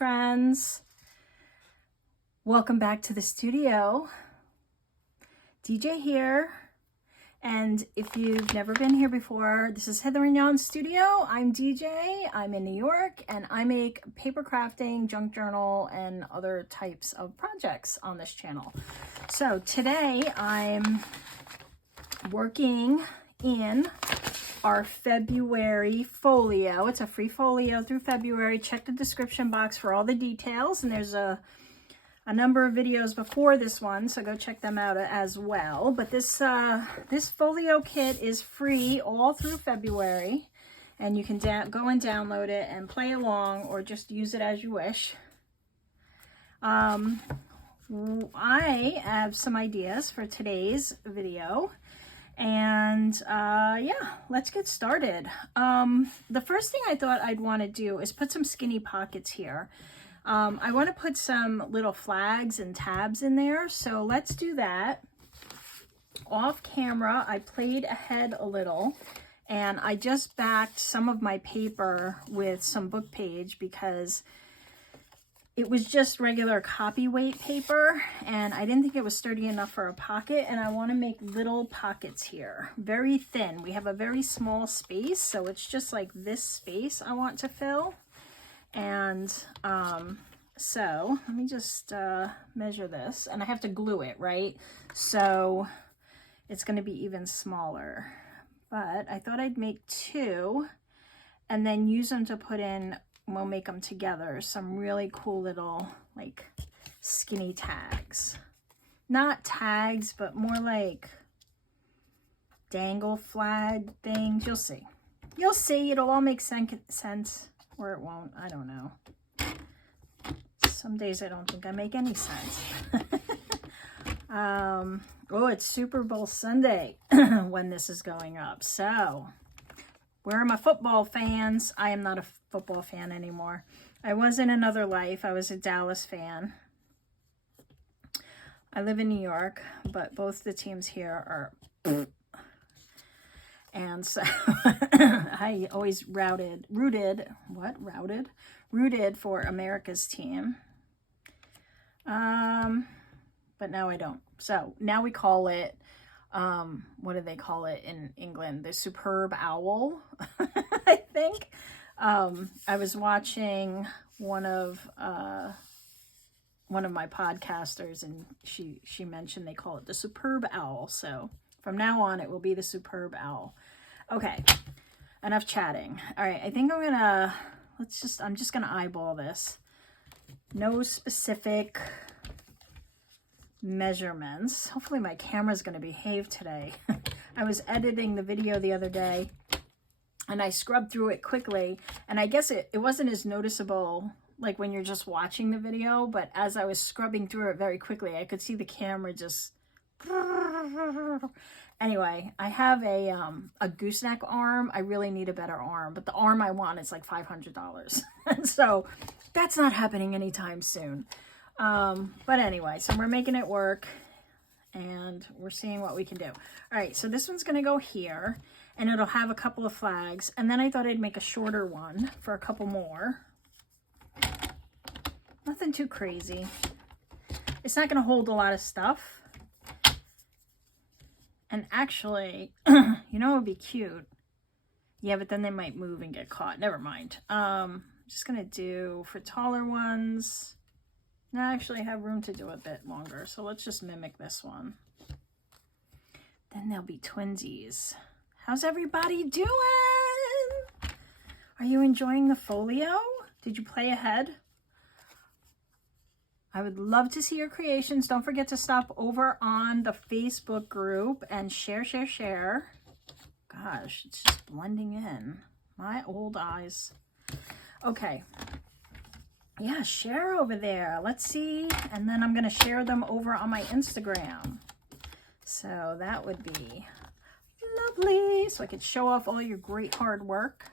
friends. Welcome back to the studio. DJ here. And if you've never been here before, this is Hither and Jan's studio. I'm DJ. I'm in New York and I make paper crafting, junk journal, and other types of projects on this channel. So today I'm working in our February folio. It's a free folio through February. Check the description box for all the details, and there's a number of videos before this one, so go check them out as well. But this this folio kit is free all through February, and you can go and download it and play along or just use it as you wish. I have some ideas for today's video. And yeah, let's get started. The first thing I thought I'd want to do is put some skinny pockets here. I want to put some little flags and tabs in there, so let's do that. Off camera, I played ahead a little, and I just backed some of my paper with some book page because it was just regular copy weight paper, and I didn't think it was sturdy enough for a pocket, and I want to make little pockets here. Very thin. We have a very small space, so it's just like this space I want to fill. And so let me just measure this, and I have to glue it, right? So it's going to be even smaller. But I thought I'd make two and then use them to put in, we'll make them together, some really cool little like skinny tags. Not tags, but more like dangle flag things. You'll see. You'll see. It'll all make sense, or it won't. I don't know. Some days I don't think I make any sense. Oh, it's Super Bowl Sunday when this is going up. So where are my football fans? I am not a football fan anymore. I was in another life. I was a Dallas fan. I live in New York, but both the teams here are and so I always rooted for America's team. But now I don't. So now we call it, what do they call it in England? The Superb Owl, I think. I was watching one of my podcasters, and she mentioned they call it the Superb Owl. So from now on, it will be the Superb Owl. Okay, enough chatting. All right, I think I'm just gonna eyeball this. No specific measurements. Hopefully my camera's gonna behave today. I was editing the video the other day, and I scrubbed through it quickly, and I guess it wasn't as noticeable like when you're just watching the video, but as I was scrubbing through it very quickly, I could see the camera just... Anyway, I have a gooseneck arm. I really need a better arm, but the arm I want is like $500. So that's not happening anytime soon. But anyway, so we're making it work, and we're seeing what we can do. All right, so this one's going to go here, and it'll have a couple of flags. And then I thought I'd make a shorter one for a couple more. Nothing too crazy. It's not going to hold a lot of stuff. And actually, you know, it would be cute. Yeah, but then they might move and get caught. Never mind. I'm just going to do for taller ones. No, I actually have room to do a bit longer. So let's just mimic this one. Then there'll be twinsies. How's everybody doing? Are you enjoying the folio? Did you play ahead? I would love to see your creations. Don't forget to stop over on the Facebook group and share. Gosh, it's just blending in. My old eyes. Okay. Yeah, share over there. Let's see. And then I'm going to share them over on my Instagram. So that would be lovely. So I could show off all your great hard work.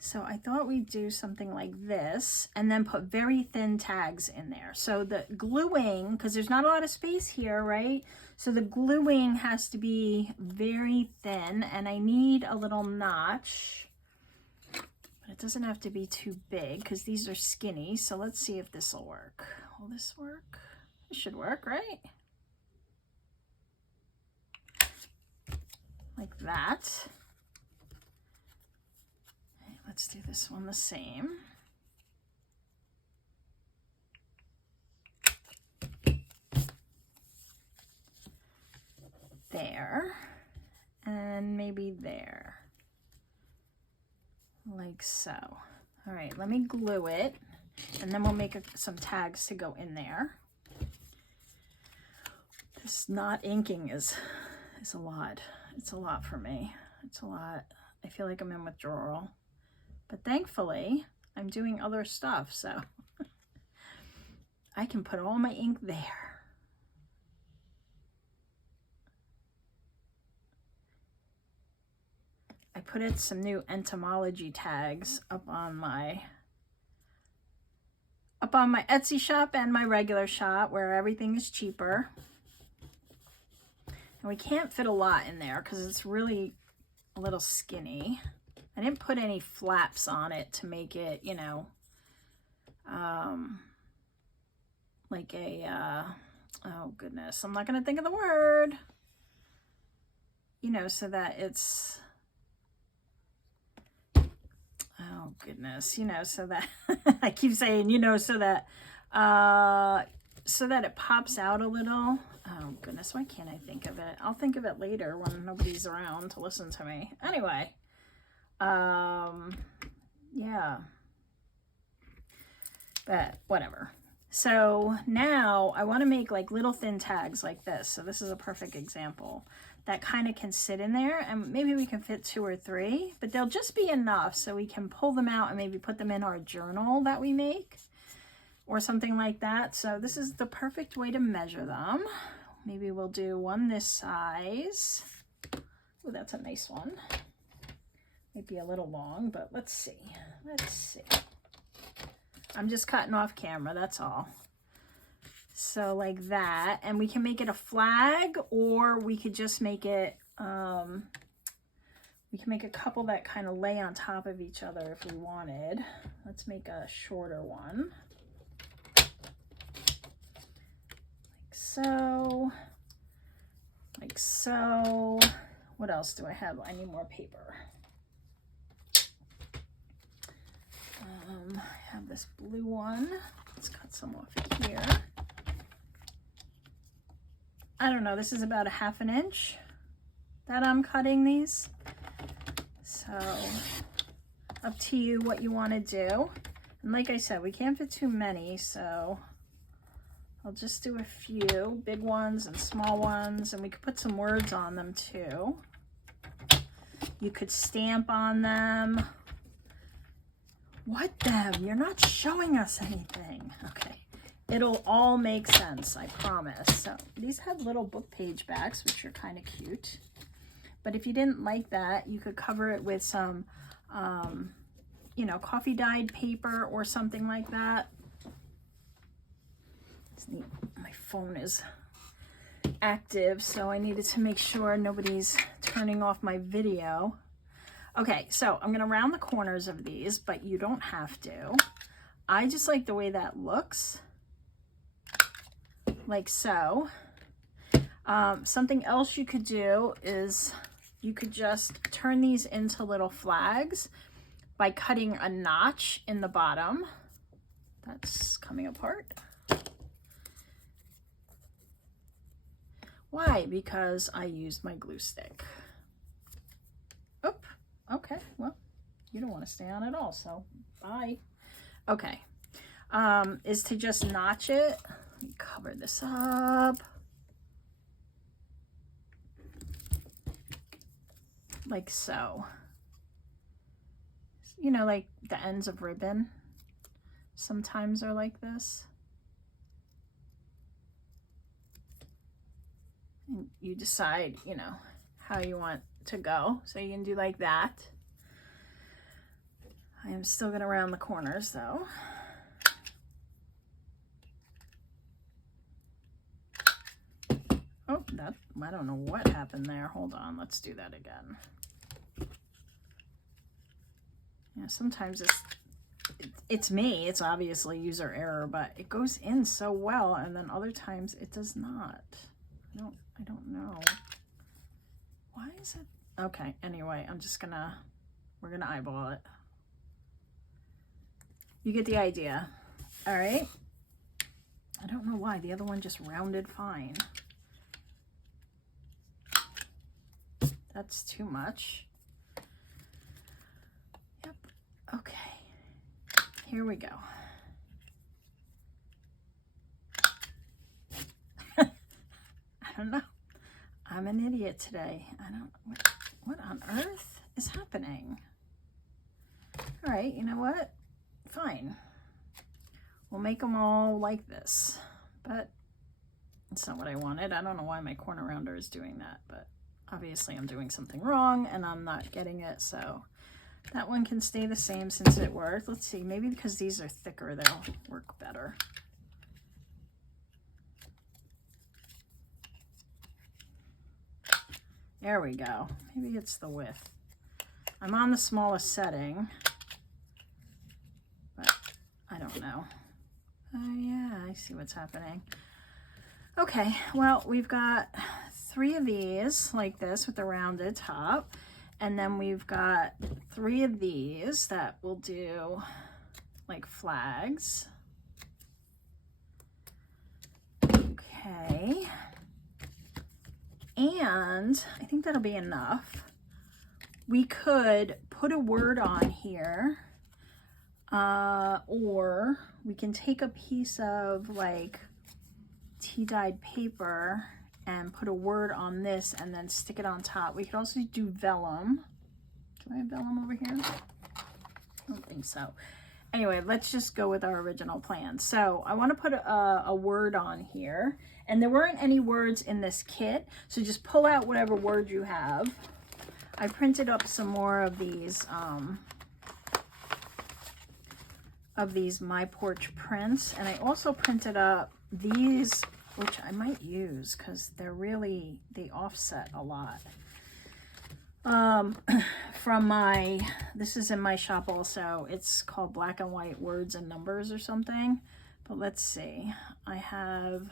So I thought we'd do something like this and then put very thin tags in there. So the gluing, because there's not a lot of space here, right? So the gluing has to be very thin, and I need a little notch. But But it doesn't have to be too big because these are skinny. So let's see if this will work. Will this work? It should work, right? Like that. Okay, let's do this one the same. There. And maybe there. Like so. All right, let me glue it, and then we'll make some tags to go in there. This not inking is a lot. It's a lot for me. It's a lot. I feel like I'm in withdrawal. But thankfully, I'm doing other stuff, so I can put all my ink there. I put some new entomology tags up on my Etsy shop and my regular shop where everything is cheaper. And we can't fit a lot in there because it's really a little skinny. I didn't put any flaps on it to make it, you know, like a, oh goodness, I'm not going to think of the word, you know, so that it's, oh goodness, you know, so that, I keep saying, you know, so that it pops out a little. Oh goodness, why can't I think of it? I'll think of it later when nobody's around to listen to me. Anyway, yeah, but whatever. So now I want to make like little thin tags like this. So this is a perfect example that kind of can sit in there, and maybe we can fit 2 or 3, but they'll just be enough so we can pull them out and maybe put them in our journal that we make or something like that. So this is the perfect way to measure them. Maybe we'll do one this size. Oh, that's a nice one. Might be a little long, but let's see. Let's see. I'm just cutting off camera, that's all. So like that, and we can make it a flag, or we could just make it, we can make a couple that kind of lay on top of each other if we wanted. Let's make a shorter one. So, like so. What else do I have? I need more paper. I have this blue one. Let's cut some off here. I don't know, this is about a ½ inch that I'm cutting these. So, up to you what you want to do. And like I said, we can't fit too many, so I'll just do a few big ones and small ones, and we could put some words on them too. You could stamp on them. What them? You're not showing us anything. Okay. It'll all make sense, I promise. So these have little book page backs, which are kind of cute. But if you didn't like that, you could cover it with some, you know, coffee dyed paper or something like that. My phone is active, so I needed to make sure nobody's turning off my video. Okay, so I'm going to round the corners of these, but you don't have to. I just like the way that looks. Like so. Something else you could do is you could just turn these into little flags by cutting a notch in the bottom. That's coming apart. Why? Because I used my glue stick. Oop. Okay, well, you don't want to stay on at all, so bye. Okay, is to just notch it. Let me cover this up. Like so. You know, like the ends of ribbon sometimes are like this. And you decide, you know, how you want to go. So you can do like that. I am still going to round the corners though. Oh, that, I don't know what happened there. Hold on, let's do that again. You know, sometimes it's me, it's obviously user error, but it goes in so well, and then other times it does not. I don't know. Why is it? Okay, anyway, we're gonna eyeball it. You get the idea. All right. I don't know why. The other one just rounded fine. That's too much. Yep. Okay. Here we go. I don't know. I'm an idiot today. What on earth is happening? All right, you know what? Fine. We'll make them all like this, but it's not what I wanted. I don't know why my corner rounder is doing that, but obviously I'm doing something wrong and I'm not getting it, so that one can stay the same since it worked. Let's see, maybe because these are thicker, they'll work better. There we go. Maybe it's the width. I'm on the smallest setting, but I don't know. Oh yeah, I see what's happening. Okay, well, we've got 3 of these like this with the rounded top, and then we've got 3 of these that will do like flags. Okay, and I think that'll be enough. We could put a word on here, or we can take a piece of like tea-dyed paper and put a word on this and then stick it on top. We could also do vellum. Do I have vellum over here? I don't think so. Anyway, let's just go with our original plan. So I want to put a word on here, and there weren't any words in this kit, so just pull out whatever word you have. I printed up some more of these My Porch prints, and I also printed up these, which I might use because they offset a lot. This is in my shop also. It's called Black and White Words and Numbers or something. But let's see. I have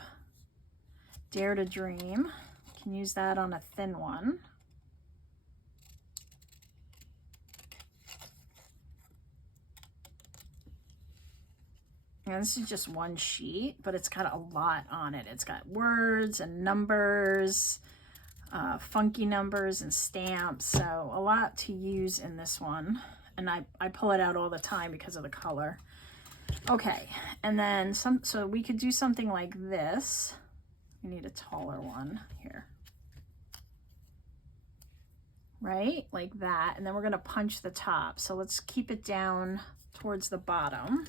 Dare to Dream. Can use that on a thin one. And this is just one sheet, but it's got a lot on it. It's got words and numbers, funky numbers and stamps. So a lot to use in this one. And I pull it out all the time because of the color. Okay, and then so we could do something like this. We need a taller one here. Right, like that. And then we're gonna punch the top. So let's keep it down towards the bottom.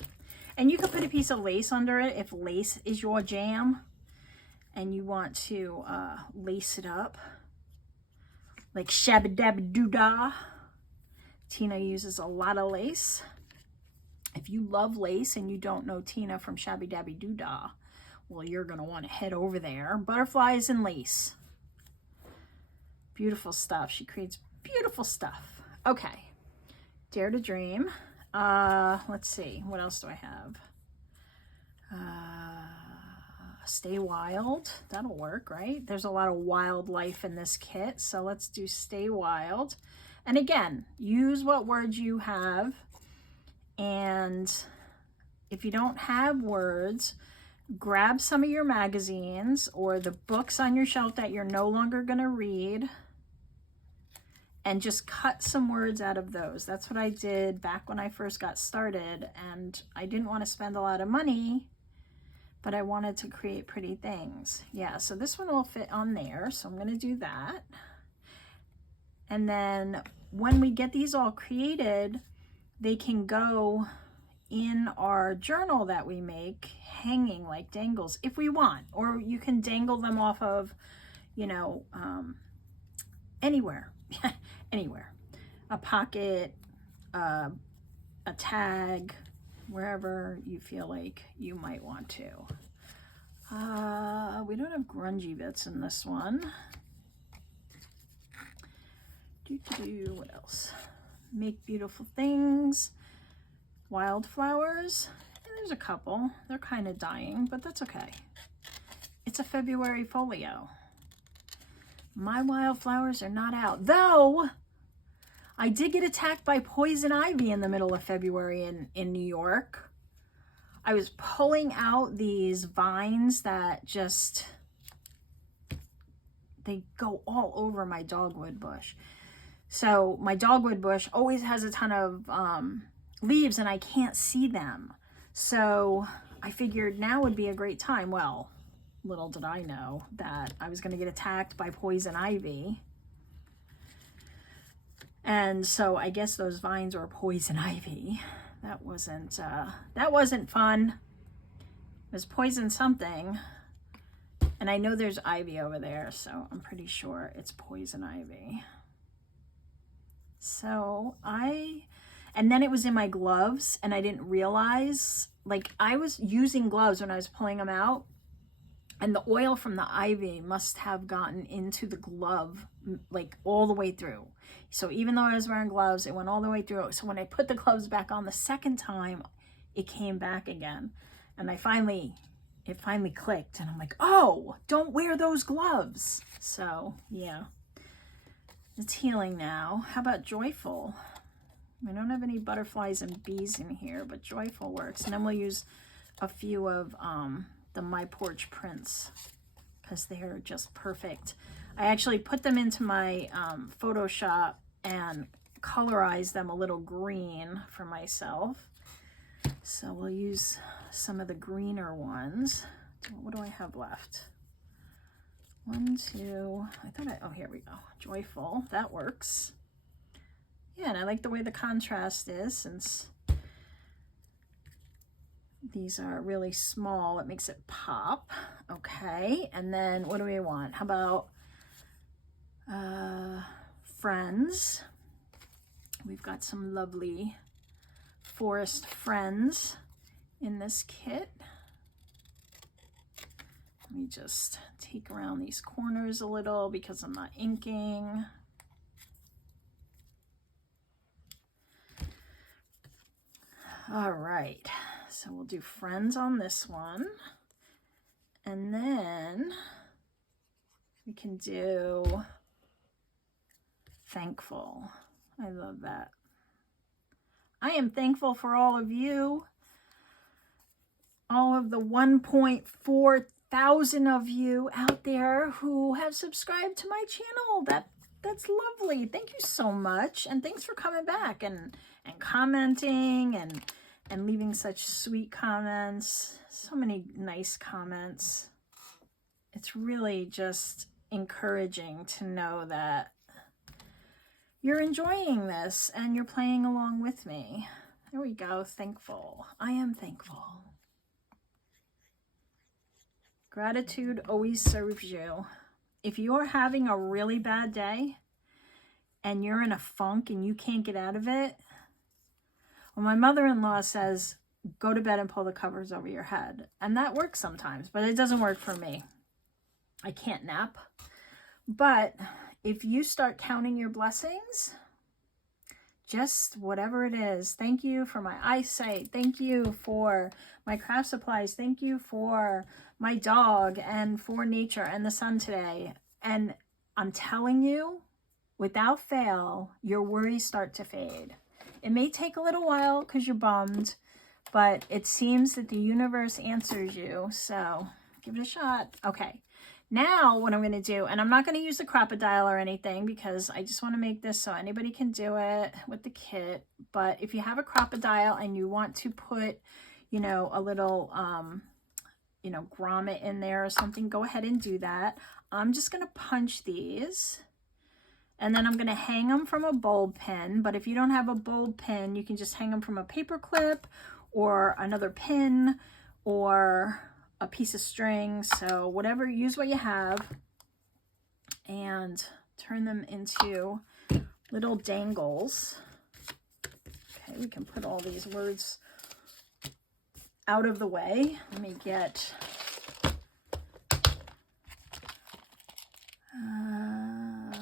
And you could put a piece of lace under it if lace is your jam and you want to lace it up like shabba dabba doo dah. Tina uses a lot of lace. If you love lace and you don't know Tina from Shabby Dabby Doo Dah, well, you're going to want to head over there. Butterflies and lace. Beautiful stuff. She creates beautiful stuff. Okay. Dare to Dream. Let's see. What else do I have? Stay Wild. That'll work, right? There's a lot of wildlife in this kit. So let's do Stay Wild. And again, use what words you have. And if you don't have words, grab some of your magazines or the books on your shelf that you're no longer going to read and just cut some words out of those. That's what I did back when I first got started, and I didn't want to spend a lot of money, but I wanted to create pretty things. Yeah, so this one will fit on there, so I'm going to do that. And then when we get these all created, they can go in our journal that we make hanging like dangles if we want, or you can dangle them off of, you know, anywhere. Anywhere, a pocket, a tag, wherever you feel like you might want to. We don't have grungy bits in this one. What else? make beautiful things. Wildflowers. And there's a couple. They're kind of dying, but that's okay. It's a February folio. My wildflowers are not out. Though, I did get attacked by poison ivy in the middle of February in New York. I was pulling out these vines that just, they go all over my dogwood bush. So my dogwood bush always has a ton of leaves and I can't see them. So I figured now would be a great time. Well, little did I know that I was going to get attacked by poison ivy. And so I guess those vines were poison ivy. That wasn't fun. It was poison something. And I know there's ivy over there, so I'm pretty sure it's poison ivy. So and then it was in my gloves and I didn't realize, like I was using gloves when I was pulling them out and the oil from the ivy must have gotten into the glove, like all the way through. So even though I was wearing gloves, it went all the way through. So when I put the gloves back on the second time, it came back again. And it finally clicked and I'm like, oh, don't wear those gloves. So yeah, it's healing now. How about joyful? I don't have any butterflies and bees in here, but joyful works. And then we'll use a few of the My Porch prints because they're just perfect. I actually put them into my Photoshop and colorized them a little green for myself. So we'll use some of the greener ones. What do I have left? 1, 2, oh, here we go. Joyful, that works. Yeah, and I like the way the contrast is since these are really small. It makes it pop. Okay, and then what do we want? How about friends? We've got some lovely forest friends in this kit. Let me just take around these corners a little because I'm not inking. All right, so we'll do friends on this one. And then we can do thankful. I love that. I am thankful for all of you. All of the 1.4 thousand of you out there who have subscribed to my channel. That's lovely. Thank you so much. And thanks for coming back and commenting and leaving such sweet comments. So many nice comments. It's really just encouraging to know that you're enjoying this and you're playing along with me. There we go. Thankful. I am thankful. Gratitude always serves you. If you're having a really bad day and you're in a funk and you can't get out of it, well, my mother-in-law says, go to bed and pull the covers over your head. And that works sometimes, but it doesn't work for me. I can't nap. But if you start counting your blessings, just whatever it is, thank you for my eyesight. Thank you for my craft supplies. Thank you for my dog and for nature and the sun today. And I'm telling you, without fail, your worries start to fade. It may take a little while because you're bummed, but it seems that the universe answers you. So give it a shot. Okay. Now what I'm going to do, and I'm not going to use the crocodile or anything because I just want to make this so anybody can do it with the kit. But if you have a crocodile and you want to put, you know, a little, you know, grommet in there or something, go ahead and do that. I'm just going to punch these and then I'm going to hang them from a bulb pin. But if you don't have a bulb pin, you can just hang them from a paper clip or another pin or a piece of string. So whatever, use what you have and turn them into little dangles. Okay, we can put all these words out of the way. Let me get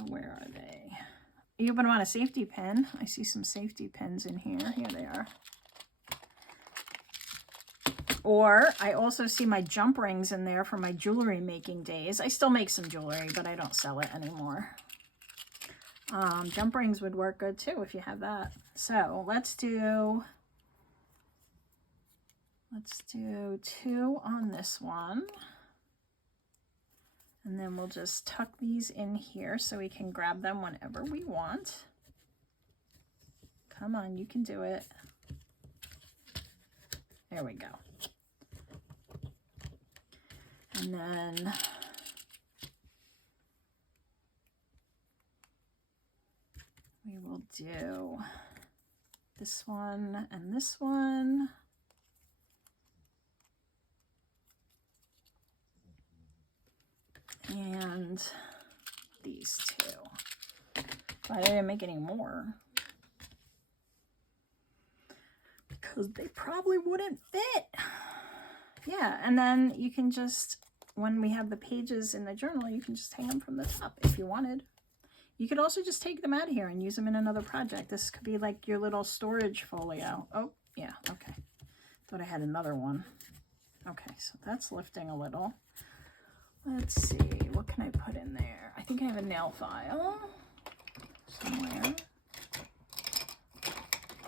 where are they? You open on a safety pin. I see some safety pins in here. Here they are. Or I also see my jump rings in there from my jewelry making days. I still make some jewelry, but I don't sell it anymore. Jump rings would work good too if you have that. So let's do 2 on this one. And then we'll just tuck these in here so we can grab them whenever we want. Come on, you can do it. There we go. And then we will do this one and this one. And these 2. But I didn't make any more because they probably wouldn't fit. Yeah, and then you can just, when we have the pages in the journal, you can just hang them from the top if you wanted. You could also just take them out of here and use them in another project. This could be like your little storage folio. Oh, yeah, okay. Thought I had another one. Okay, so that's lifting a little. Let's see, what can I put in there? I think I have a nail file somewhere.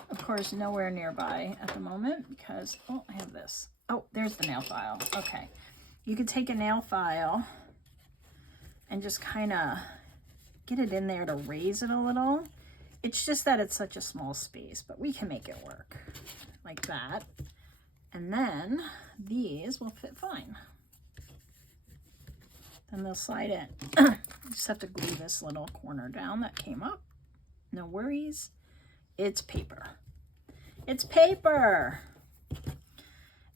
Of course, nowhere nearby at the moment because, oh, I have this. Oh, there's the nail file. Okay. You could take a nail file and just kind of get it in there to raise it a little. It's just that it's such a small space, but we can make it work like that. And then these will fit fine. Then they'll slide in. You just have to glue this little corner down that came up. No worries. It's paper. It's paper.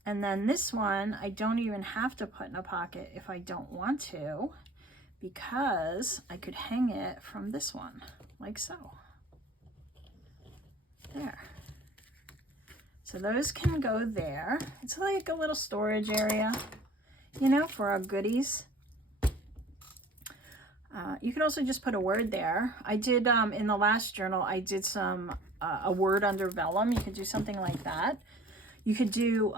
And then this one, I don't even have to put in a pocket if I don't want to, because I could hang it from this one, like so. There. So those can go there. It's like a little storage area, you know, for our goodies. You can also just put a word there. I did, in the last journal, I did some, a word under vellum. You could do something like that. You could do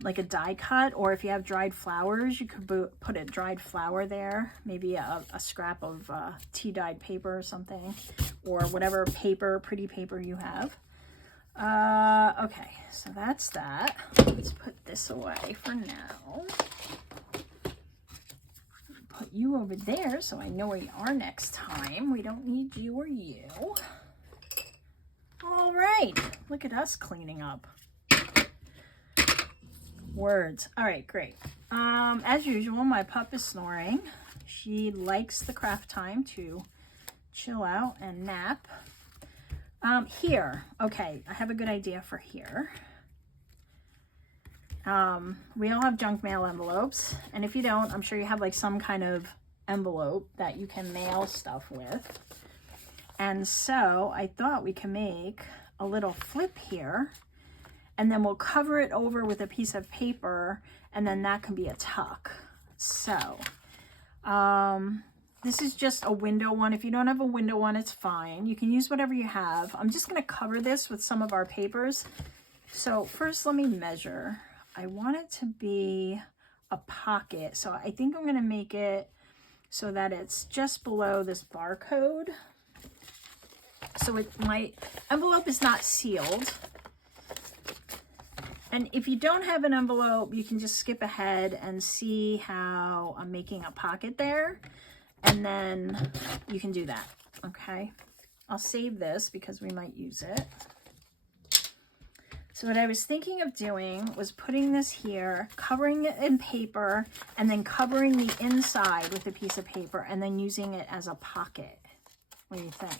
like a die cut, or if you have dried flowers, you could put a dried flower there. Maybe a scrap of tea-dyed paper or something, or whatever paper, pretty paper you have. Okay, so that's that. Let's put this away for now. Put you over there so I know where you are next time. We don't need you or you. All right, look at us cleaning up. Words. All right, great. As usual, my pup is snoring. She likes the craft time to chill out and nap. Here, okay, I have a good idea for here. We all have junk mail envelopes, and if you don't, I'm sure you have like some kind of envelope that you can mail stuff with. And so I thought we could make a little flip here, and then we'll cover it over with a piece of paper, and then that can be a tuck. So this is just a window one. If you don't have a window one, it's fine. You can use whatever you have. I'm just going to cover this with some of our papers. So first, let me measure. I want it to be a pocket. So I think I'm going to make it so that it's just below this barcode. So my envelope is not sealed. And if you don't have an envelope, you can just skip ahead and see how I'm making a pocket there. And then you can do that, okay? I'll save this because we might use it. So what I was thinking of doing was putting this here, covering it in paper, and then covering the inside with a piece of paper, and then using it as a pocket. What do you think?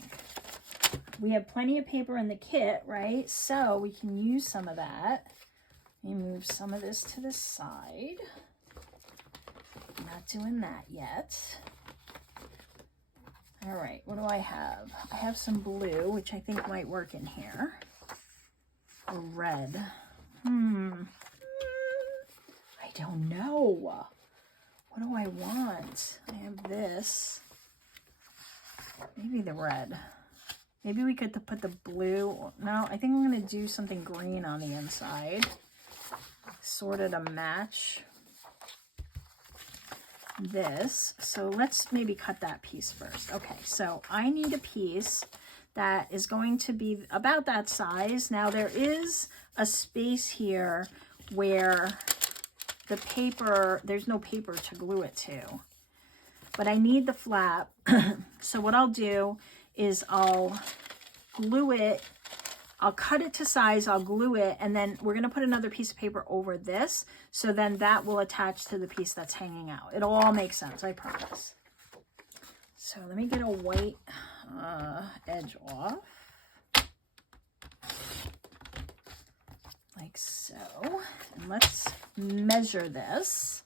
We have plenty of paper in the kit, right? So we can use some of that. Let me move some of this to the side. I'm not doing that yet. All right, what do I have? I have some blue, which I think might work in here. Or red. I don't know. What do I want? I have this. Maybe the red. Maybe we could put the blue. No, I think I'm going to do something green on the inside. Sort of to match this. So let's maybe cut that piece first. Okay, so I need a piece that is going to be about that size. Now there is a space here where the paper, there's no paper to glue it to, but I need the flap. So what I'll do is I'll glue it, I'll cut it to size, I'll glue it, and then we're gonna put another piece of paper over this, so then that will attach to the piece that's hanging out. It'll all make sense, I promise. So let me get a white edge off. Like so. And let's measure this.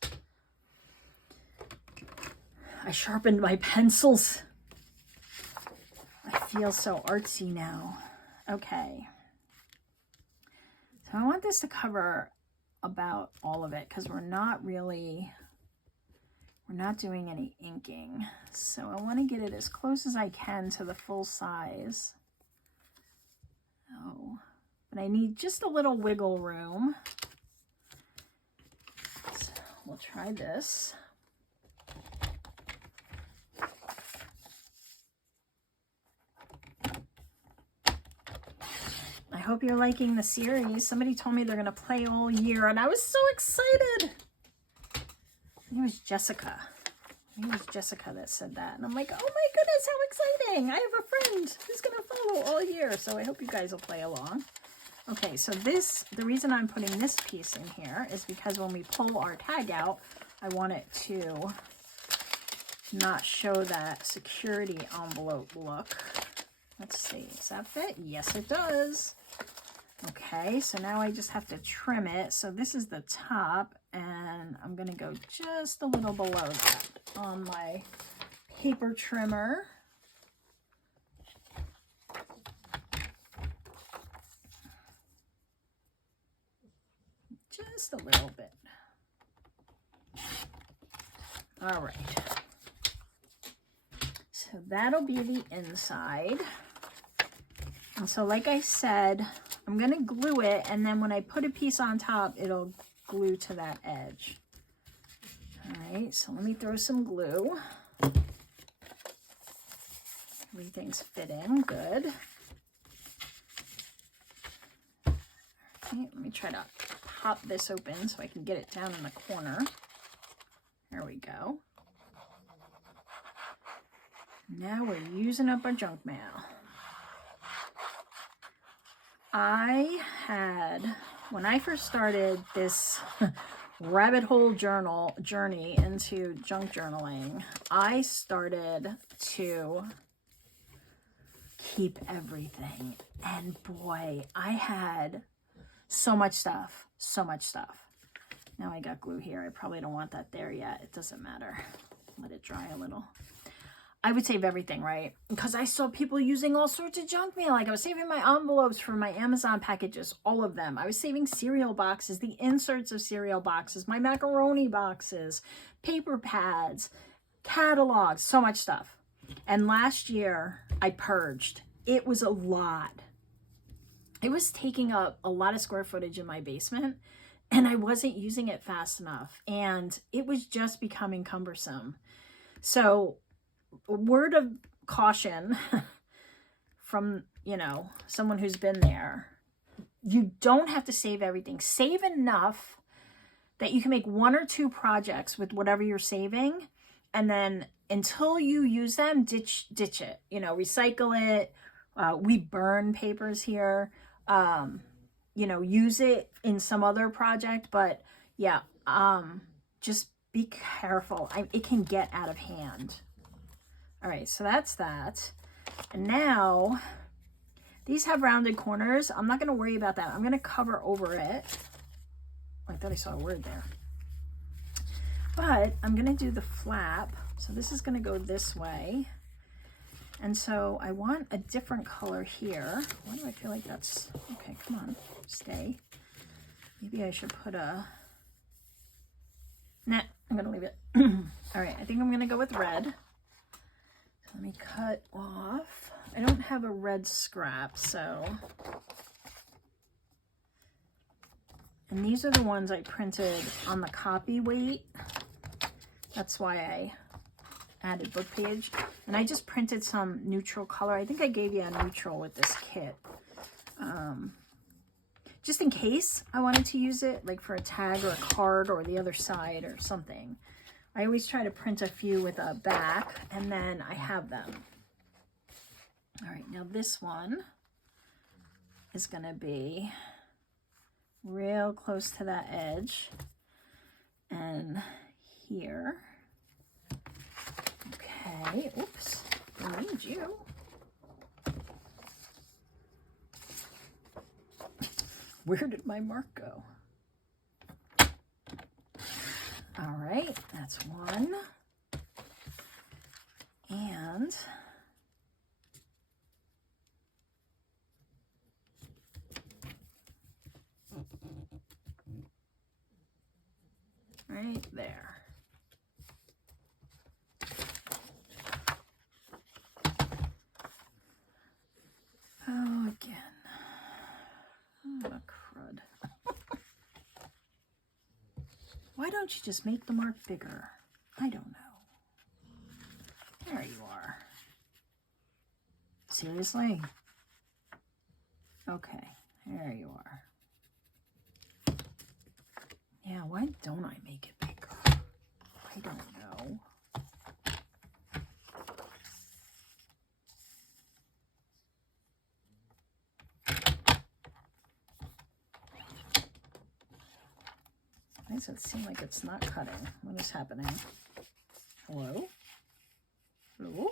I sharpened my pencils. I feel so artsy now. Okay. So I want this to cover about all of it because we're not doing any inking. So I want to get it as close as I can to the full size. Oh, but I need just a little wiggle room. So we'll try this. I hope you're liking the series. Somebody told me they're going to play all year, and I was so excited. It was Jessica. It was Jessica that said that. And I'm like, oh my goodness, how exciting. I have a friend who's going to follow all year. So I hope you guys will play along. Okay, so this, the reason I'm putting this piece in here is because when we pull our tag out, I want it to not show that security envelope look. Let's see, does that fit? Yes, it does. Okay, so now I just have to trim it. So this is the top, and I'm gonna go just a little below that on my paper trimmer. Just a little bit. All right. So that'll be the inside. And so like I said, I'm going to glue it, and then when I put a piece on top, it'll glue to that edge. All right, so let me throw some glue. Everything's fitting good. Okay, let me try to pop this open so I can get it down in the corner. There we go. Now we're using up our junk mail. When I first started this rabbit hole journey into junk journaling, I started to keep everything. And boy, I had so much stuff, so much stuff. Now I got glue here. I probably don't want that there yet. It doesn't matter. Let it dry a little. I would save everything, right? Because I saw people using all sorts of junk mail. Like I was saving my envelopes for my Amazon packages, all of them. I was saving cereal boxes, the inserts of cereal boxes, my macaroni boxes, paper pads, catalogs, so much stuff. And last year I purged. It was a lot. It was taking up a lot of square footage in my basement, and I wasn't using it fast enough. And it was just becoming cumbersome. So a word of caution from, someone who's been there. You don't have to save everything. Save enough that you can make 1 or 2 projects with whatever you're saving. And then until you use them, ditch it, recycle it. We burn papers here, use it in some other project, but yeah, just be careful. It can get out of hand. All right, so that's that. And now these have rounded corners. I'm not going to worry about that. I'm going to cover over it. I thought I saw a word there. But I'm going to do the flap. So this is going to go this way. And so I want a different color here. Why do I feel like that's... Okay, come on. Stay. Maybe I should put a... Nah, I'm going to leave it. All right, I think I'm going to go with red. Let me cut off I don't have a red scrap, so. And these are the ones I printed on the copy weight. That's why I added book page. And I just printed some neutral color. I think I gave you a neutral with this kit. Just in case I wanted to use it, like for a tag or a card or the other side or something. I always try to print a few with a back, and then I have them. All right, now this one is going to be real close to that edge. And here. Okay, oops, I need you. Where did my mark go? All right, that's one. And right there. Oh, again. Oh, crud. Why don't you just make the mark bigger? I don't know. There you are. Seriously? Okay, there you are. Yeah, why don't I make it bigger? I don't know. Why does it seem like it's not cutting? What is happening? Hello? Hello?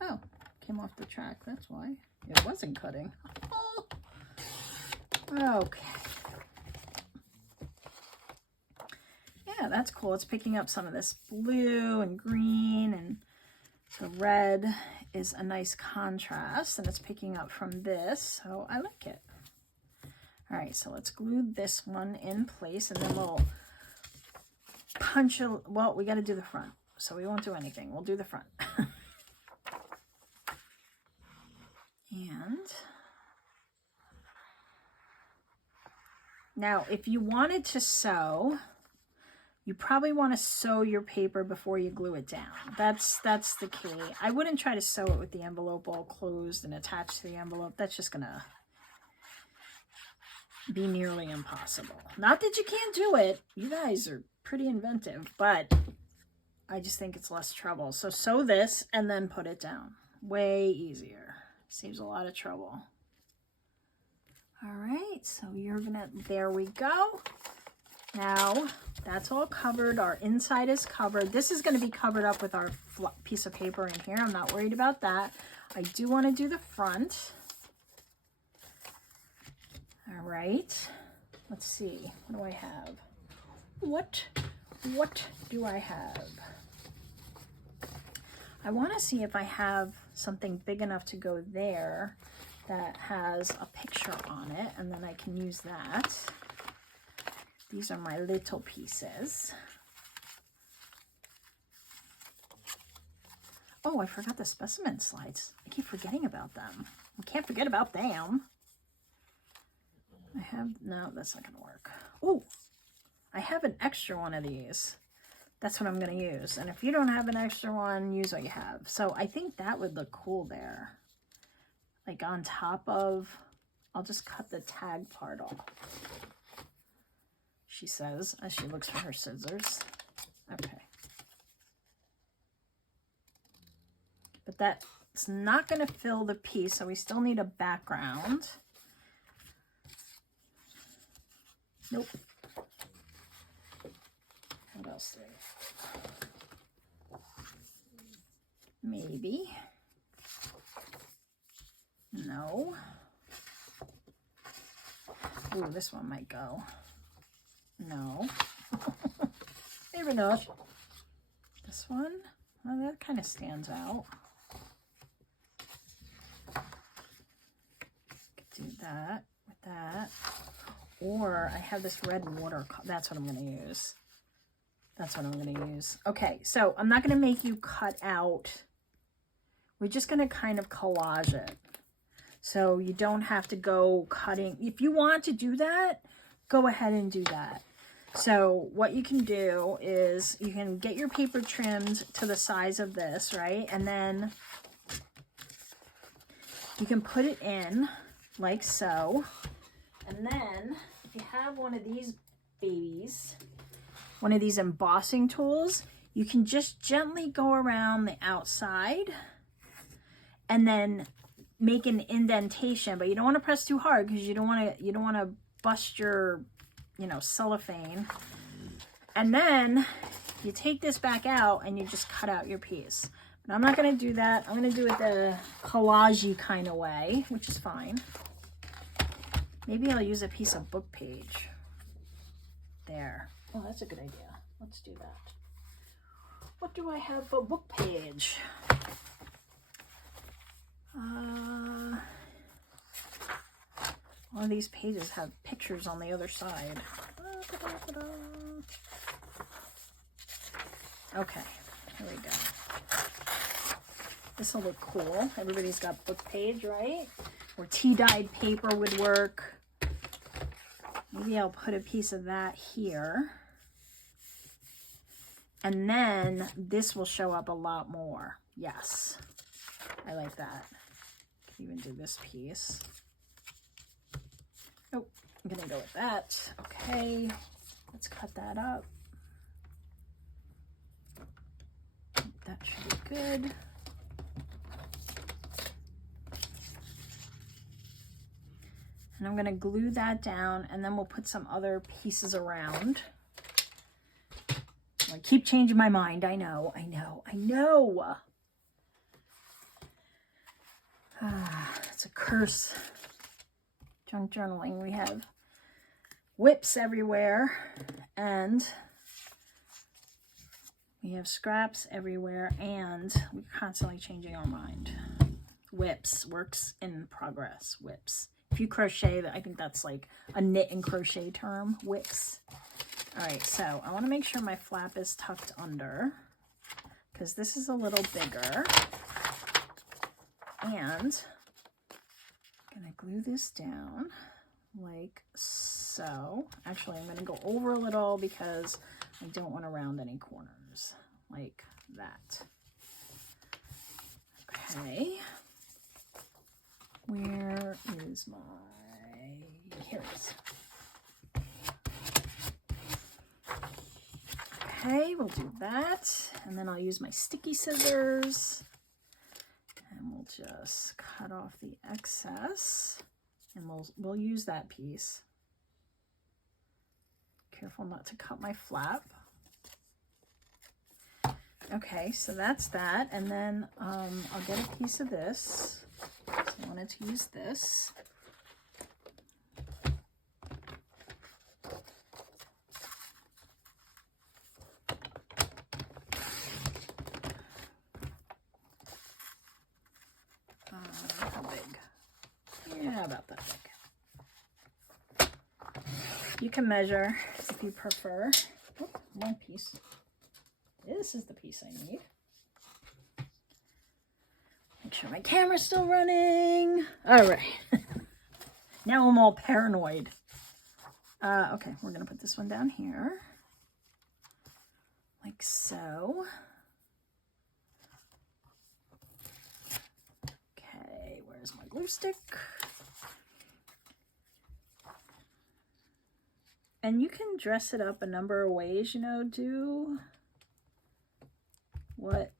Oh, came off the track. That's why. It wasn't cutting. Oh. Okay. Yeah, that's cool. It's picking up some of this blue and green, and the red is a nice contrast, and it's picking up from this, so I like it. All right, so let's glue this one in place, and then we'll punch a, well, we got to do the front, so we won't do anything. We'll do the front. And now, if you wanted to sew, you probably want to sew your paper before you glue it down. That's the key. I wouldn't try to sew it with the envelope all closed and attached to the envelope. That's just gonna be nearly impossible. Not that you can't do it. You guys are pretty inventive, but I just think it's less trouble. So sew this and then put it down. Way easier. Saves a lot of trouble. All right, so you're gonna, there we go. Now that's all covered. Our inside is covered. This is going to be covered up with our piece of paper in here. I'm not worried about that. I do want to do the front. All right. Let's see. What do I have? What do I have? I want to see if I have something big enough to go there that has a picture on it, and then I can use that. These are my little pieces. Oh, I forgot the specimen slides. I keep forgetting about them. I can't forget about them. I have, no, that's not gonna work. Oh, I have an extra one of these. That's what I'm gonna use. And if you don't have an extra one, use what you have. So I think that would look cool there. Like on top of, I'll just cut the tag part off. She says, as she looks for her scissors. Okay. But that's not going to fill the piece, so we still need a background. Nope. What else there? Maybe. No. Ooh, this one might go. No. Maybe not. This one? Well, that kind of stands out. Could do that with that. Or I have this red water. That's what I'm going to use. That's what I'm going to use. Okay, so I'm not going to make you cut out we're just going to kind of collage it. So you don't have to go cutting. If you want to do that, go ahead and do that. So what you can do is you can get your paper trimmed to the size of this, right? And then you can put it in like so. And then if you have one of these babies, one of these embossing tools, you can just gently go around the outside and then make an indentation, but you don't want to press too hard because you don't want to bust your, you know, cellophane. And then you take this back out and you just cut out your piece. But I'm not going to do that. I'm going to do it the collage-y kind of way, which is fine. Maybe I'll use a piece of book page. There. Oh, that's a good idea. Let's do that. What do I have for book page? One of these pages have pictures on the other side. Okay, here we go. This will look cool. Everybody's got book page, right? Or tea-dyed paper would work. Maybe I'll put a piece of that here. And then this will show up a lot more. Yes, I like that. Can even do this piece. Oh, I'm gonna go with that. Okay, let's cut that up. That should be good. And I'm gonna glue that down, and then we'll put some other pieces around. I keep changing my mind. I know. It's a curse. Junk journaling. We have whips everywhere, and we have scraps everywhere, and we're constantly changing our mind. Whips, works in progress, whips. If you crochet, I think that's like a knit and crochet term, whips. All right, so I want to make sure my flap is tucked under because this is a little bigger. And I'm going to glue this down like so. Actually, I'm going to go over a little because I don't want to round any corners like that. Okay. Where is my... Here it is. Okay, we'll do that. And then I'll use my sticky scissors. And we'll just cut off the excess. And we'll use that piece. Careful not to cut my flap. Okay, so that's that. And then I'll get a piece of this. So I wanted to use this. How big? Yeah, about that big. You can measure if you prefer. Oh, one piece. This is the piece I need. Make sure my camera's still running. All right. Now I'm all paranoid. Okay, we're gonna put this one down here. Like so. Okay, where's my glue stick? And you can dress it up a number of ways, you know, do what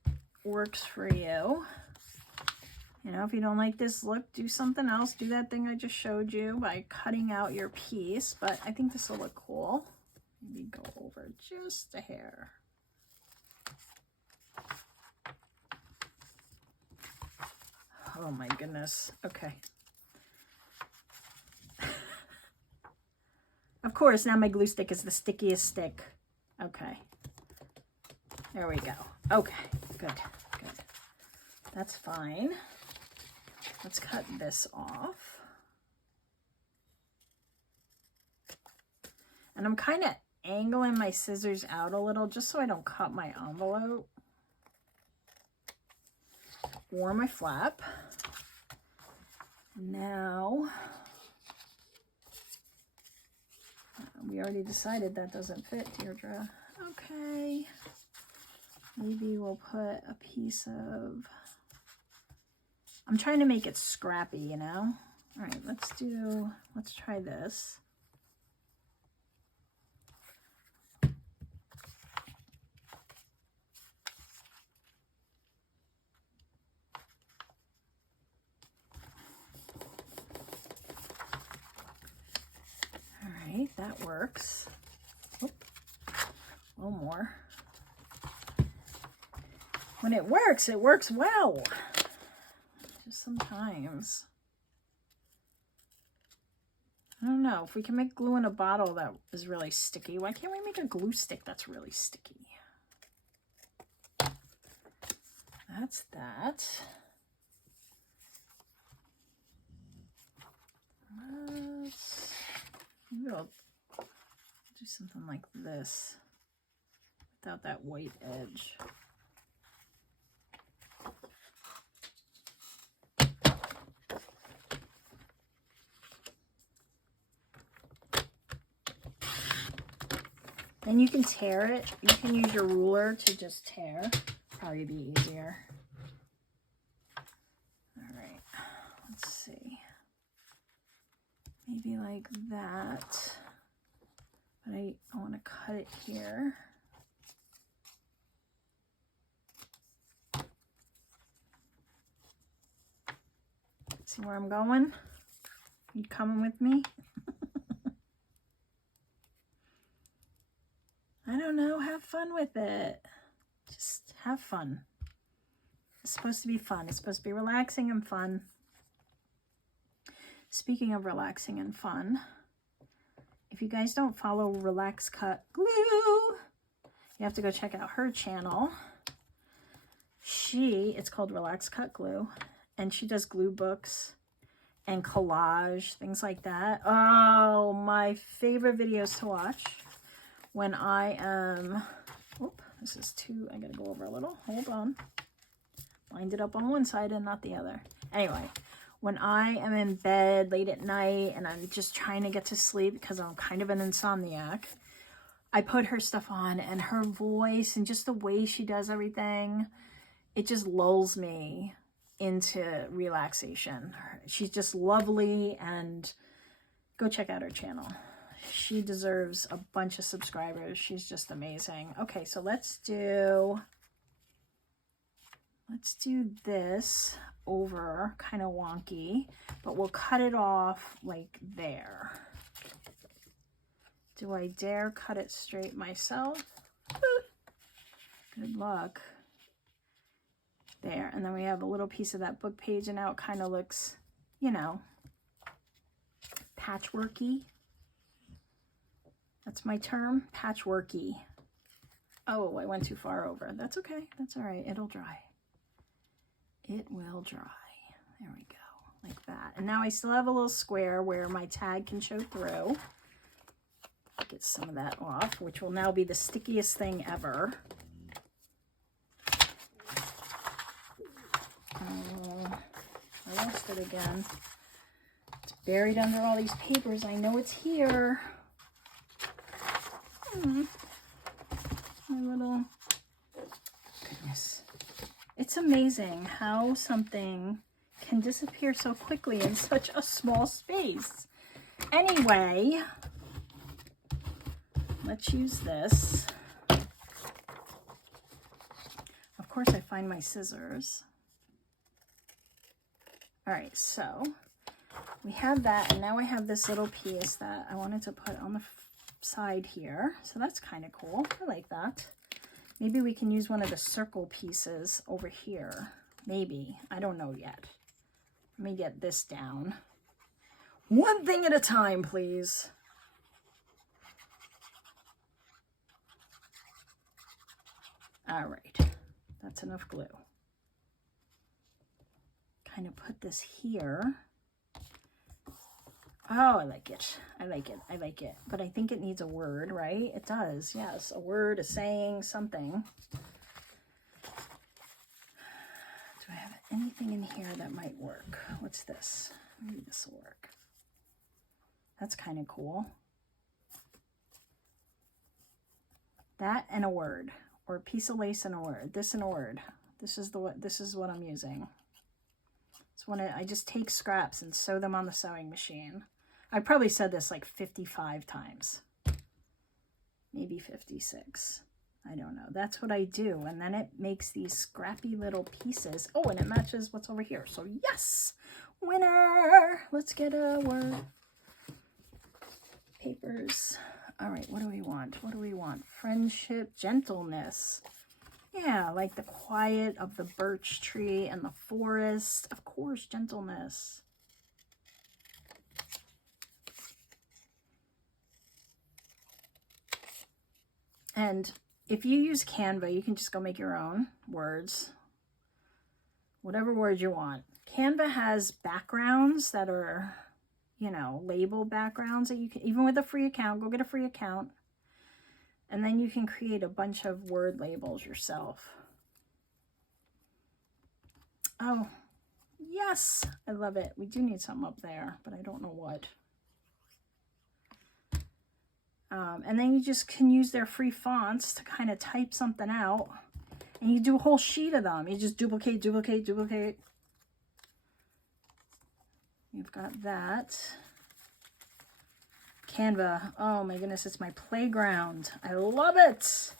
works for you. You know, if you don't like this look, do something else. Do that thing I just showed you by cutting out your piece. But I think this will look cool. Maybe go over just a hair. Oh my goodness. Okay. Of course, now my glue stick is the stickiest stick. Okay. There we go. Okay, good, good. That's fine. Let's cut this off. And I'm kind of angling my scissors out a little just so I don't cut my envelope. for my flap. Now, we already decided that doesn't fit, Deirdre. Okay. Maybe we'll put a piece of... I'm trying to make it scrappy, you know? All right, let's try this. All right, that works. Oop, a little more. When it works well. Just sometimes. I don't know. If we can make glue in a bottle that is really sticky, why can't we make a glue stick that's really sticky? That's that. Maybe I'll do something like this without that white edge. And you can tear it. You can use your ruler to just tear. Probably be easier. All right, let's see. Maybe like that. But I want to cut it here. See where I'm going? You coming with me? I don't know, have fun with it. Just have fun. It's supposed to be fun. It's supposed to be relaxing and fun. Speaking of relaxing and fun, if you guys don't follow Relax Cut Glue, you have to go check out her channel. It's called Relax Cut Glue, and she does glue books and collage, things like that. Oh, my favorite videos to watch. When I am, this is too, I gotta go over a little, hold on. Lined it up on one side and not the other. Anyway, when I am in bed late at night and I'm just trying to get to sleep because I'm kind of an insomniac, I put her stuff on, and her voice and just the way she does everything, it just lulls me into relaxation. She's just lovely, and go check out her channel. She deserves a bunch of subscribers. She's just amazing. Okay, so let's do this over, kind of wonky, but we'll cut it off like there. Do I dare cut it straight myself? Good luck. There, and then we have a little piece of that book page, and now it kind of looks, you know, patchworky. That's my term, patchworky. Oh, I went too far over. That's okay. That's all right. It'll dry. It will dry. There we go, like that. And now I still have a little square where my tag can show through. Get some of that off, which will now be the stickiest thing ever. I lost it again. It's buried under all these papers. I know it's here. My little, goodness. It's amazing how something can disappear so quickly in such a small space. Anyway, let's use this. Of course, I find my scissors. All right, so we have that, and now I have this little piece that I wanted to put on the side here. So that's kind of cool. I like that. Maybe we can use one of the circle pieces over here. Maybe. I don't know yet. Let me get this down. One thing at a time, please. All right. That's enough glue. Kind of put this here. Oh, I like it. I like it. I like it. But I think it needs a word, right? It does. Yes, a word, a saying, something. Do I have anything in here that might work. What's this? Maybe this will work. That's kind of cool. That and a word, or a piece of lace and a word. This and a word. This is what I'm using. It's when I just take scraps and sew them on the sewing machine. I probably said this like 55 times. Maybe 56. I don't know. That's what I do. And then it makes these scrappy little pieces. Oh, and it matches what's over here. So yes, winner. Let's get a word. Papers. All right, what do we want? What do we want? Friendship, gentleness. Yeah, like the quiet of the birch tree and the forest. Of course, gentleness. And if you use Canva, you can just go make your own words. Whatever word you want. Canva has backgrounds that are, you know, label backgrounds that you can, even with a free account, go get a free account. And then you can create a bunch of word labels yourself. Oh, yes, I love it. We do need something up there, but I don't know what. And then you just can use their free fonts to kind of type something out. And you do a whole sheet of them. You just duplicate, duplicate, duplicate. You've got that. Canva. Oh my goodness, it's my playground. I love it.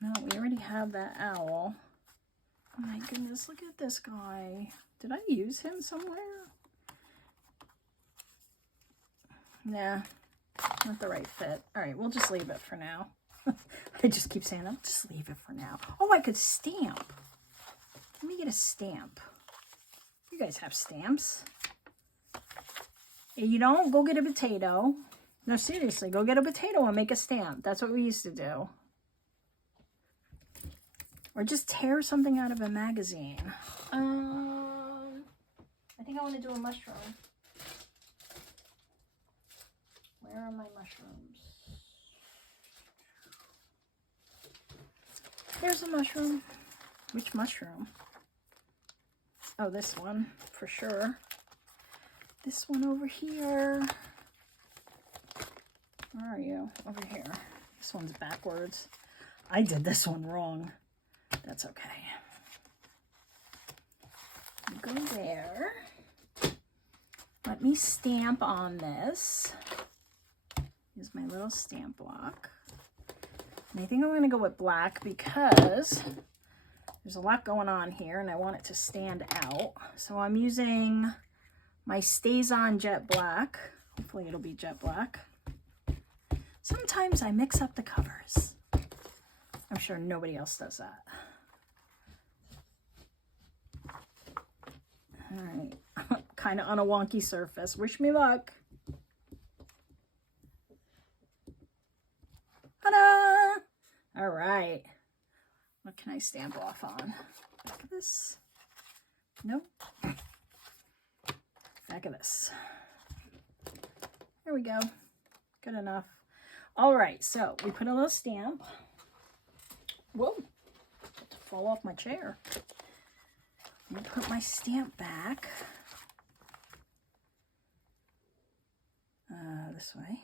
No, we already have that owl. Oh my goodness, look at this guy. Did I use him somewhere? Nah, not the right fit. All right, we'll just leave it for now. I just keep saying, I'll just leave it for now. Oh, I could stamp. Let me get a stamp. You guys have stamps. If you don't, go get a potato. No, seriously, go get a potato and make a stamp. That's what we used to do. Or just tear something out of a magazine. I think I want to do a mushroom. Where are my mushrooms? There's a mushroom. Which mushroom? Oh, this one, for sure. This one over here. Where are you? Over here. This one's backwards. I did this one wrong. That's okay. Go there. Let me stamp on this. Here's my little stamp block. And I think I'm going to go with black because there's a lot going on here and I want it to stand out. So I'm using my Stays On Jet Black. Hopefully it'll be jet black. Sometimes I mix up the covers. I'm sure nobody else does that. All right, kind of on a wonky surface. Wish me luck. Ta-da! All right. What can I stamp off on? Back of this? Nope. Back of this. There we go. Good enough. All right, so we put a little stamp. Whoa, about to fall off my chair. Let me put my stamp back. This way.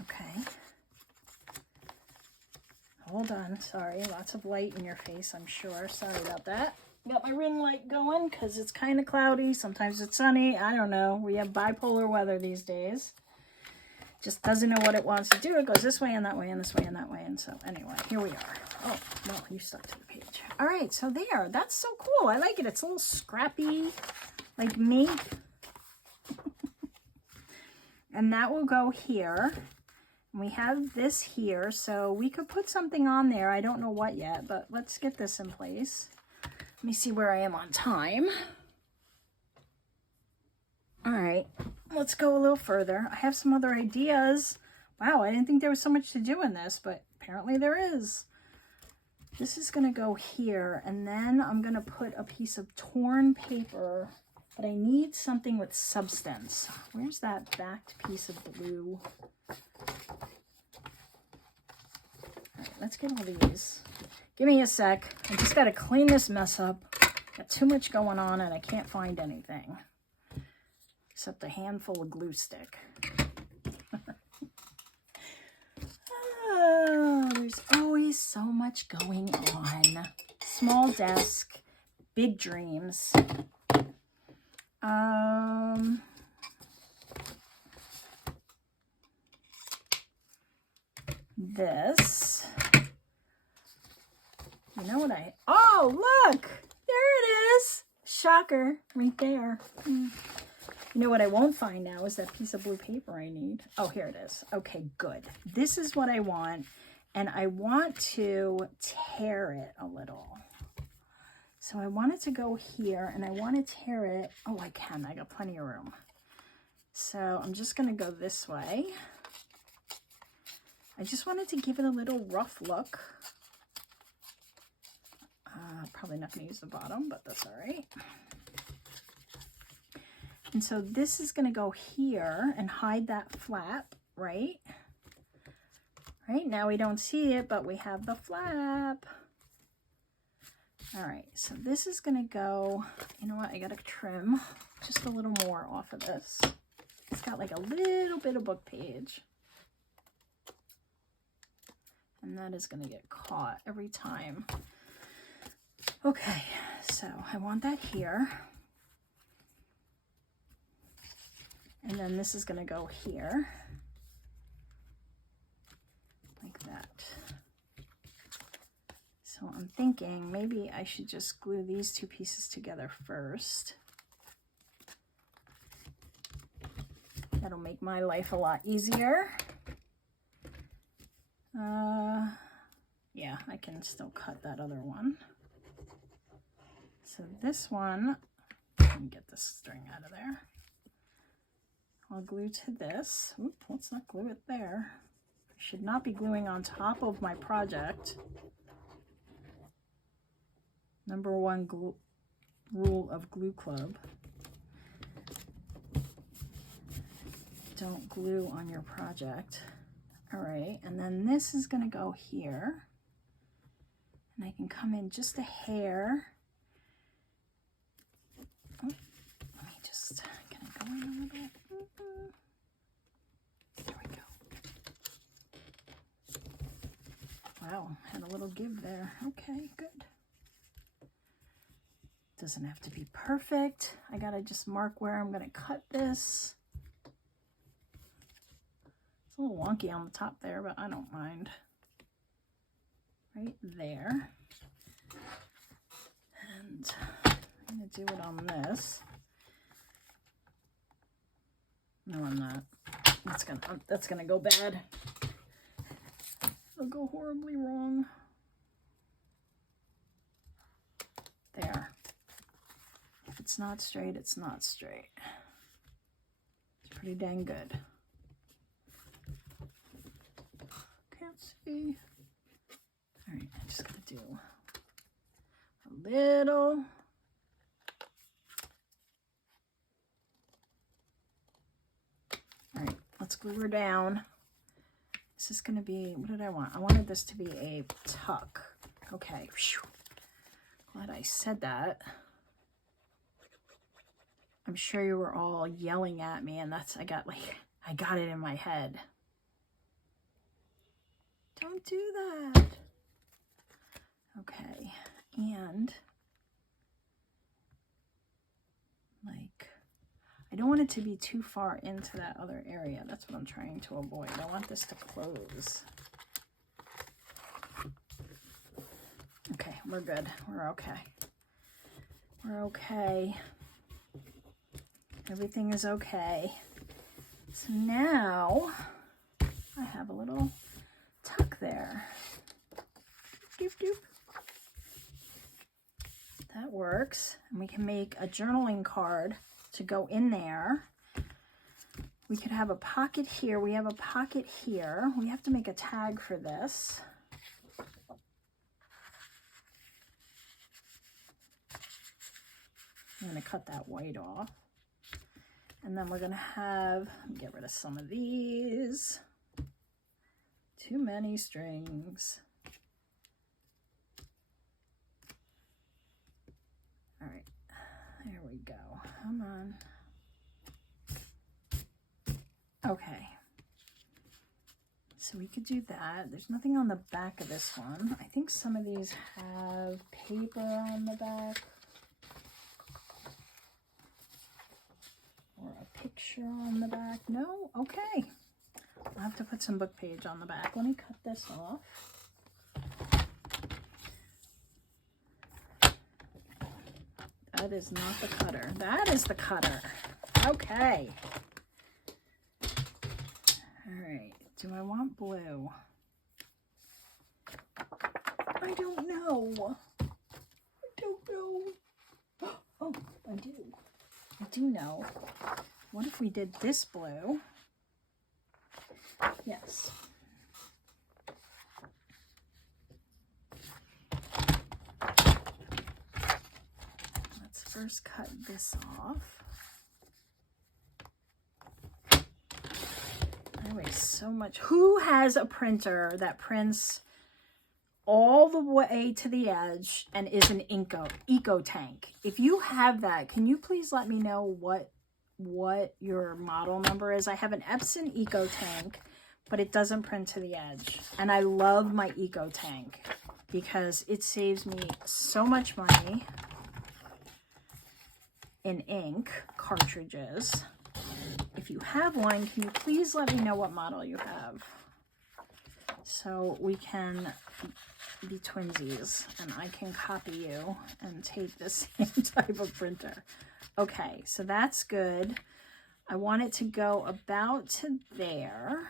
Okay. Hold on, sorry, lots of light in your face, I'm sure. Sorry about that. Got my ring light going because it's kind of cloudy. Sometimes it's sunny. I don't know. We have bipolar weather these days. Just doesn't know what it wants to do. It goes this way and that way and this way and that way. And so anyway, here we are. Oh, well, you stuck to the page. All right, so there. That's so cool. I like it. It's a little scrappy, like me. And that will go here. We have this here, so we could put something on there. I don't know what yet, but let's get this in place. Let me see where I am on time. All right, let's go a little further. I have some other ideas. Wow, I didn't think there was so much to do in this, but apparently there is. This is gonna go here, and then I'm gonna put a piece of torn paper, but I need something with substance. Where's that backed piece of blue? All right, let's get all these. Give me a sec. I just got to clean this mess up. Got too much going on and I can't find anything. Except a handful of glue stick. Oh, there's always so much going on. Small desk, big dreams. This. You know what oh, look! There it is! Shocker, right there. You know what I won't find now is that piece of blue paper I need. Oh, here it is. Okay, good. This is what I want, and I want to tear it a little. So I want it to go here, and I want to tear it. Oh, I can. I got plenty of room. So I'm just going to go this way. I just wanted to give it a little rough look. Probably not going to use the bottom, but that's all right. And so this is going to go here and hide that flap, right? Right, now we don't see it, but we have the flap. All right, so this is going to go, you know what, I got to trim just a little more off of this. It's got like a little bit of book page. And that is going to get caught every time. Okay, so I want that here. And then this is going to go here. Like that. So I'm thinking maybe I should just glue these two pieces together first. That'll make my life a lot easier. Yeah, I can still cut that other one. So this one, let me get this string out of there. I'll glue to this. Oop, let's not glue it there. I should not be gluing on top of my project. Number one rule of Glue Club. Don't glue on your project. All right, and then this is gonna go here. And I can come in just a hair. Oh, let me just, can I go in a little bit? There we go. Wow, had a little give there. Okay, good. Doesn't have to be perfect. I gotta just mark where I'm gonna cut this. It's a little wonky on the top there, but I don't mind. Right there. And I'm gonna do it on this. No, I'm not. That's gonna go bad. It'll go horribly wrong. There. If it's not straight, it's not straight. It's pretty dang good. Can't see. All right, I'm just gonna do a little. All right, let's glue her down. This is gonna be, what did I want? I wanted this to be a tuck. Okay, whew. Glad I said that. I'm sure you were all yelling at me, and I got it in my head. Don't do that. Okay, and I don't want it to be too far into that other area. That's what I'm trying to avoid. I want this to close. Okay, we're good. We're okay. We're okay. Everything is okay. So now I have a little tuck there. Doop, doop. That works. And we can make a journaling card to go in there. We could have a pocket here. We have a pocket here. We have to make a tag for this. I'm going to cut that white off. And then we're going to have, get rid of some of these. Too many strings. Come on. Okay. So we could do that. There's nothing on the back of this one. I think some of these have paper on the back. Or a picture on the back. No? Okay. I'll have to put some book page on the back. Let me cut this off. That is not the cutter. That is the cutter. Okay. All right. Do I want blue? I don't know. I don't know. Oh, I do. I do know. What if we did this blue? Yes. Let's first cut this off. I waste so much. Who has a printer that prints all the way to the edge and is an eco tank? If you have that, can you please let me know what your model number is? I have an Epson eco tank, but it doesn't print to the edge. And I love my eco tank because it saves me so much money in ink cartridges. If you have one, can you please let me know what model you have so we can be twinsies and I can copy you and take the same type of printer. Okay, so that's good. I want it to go about to there.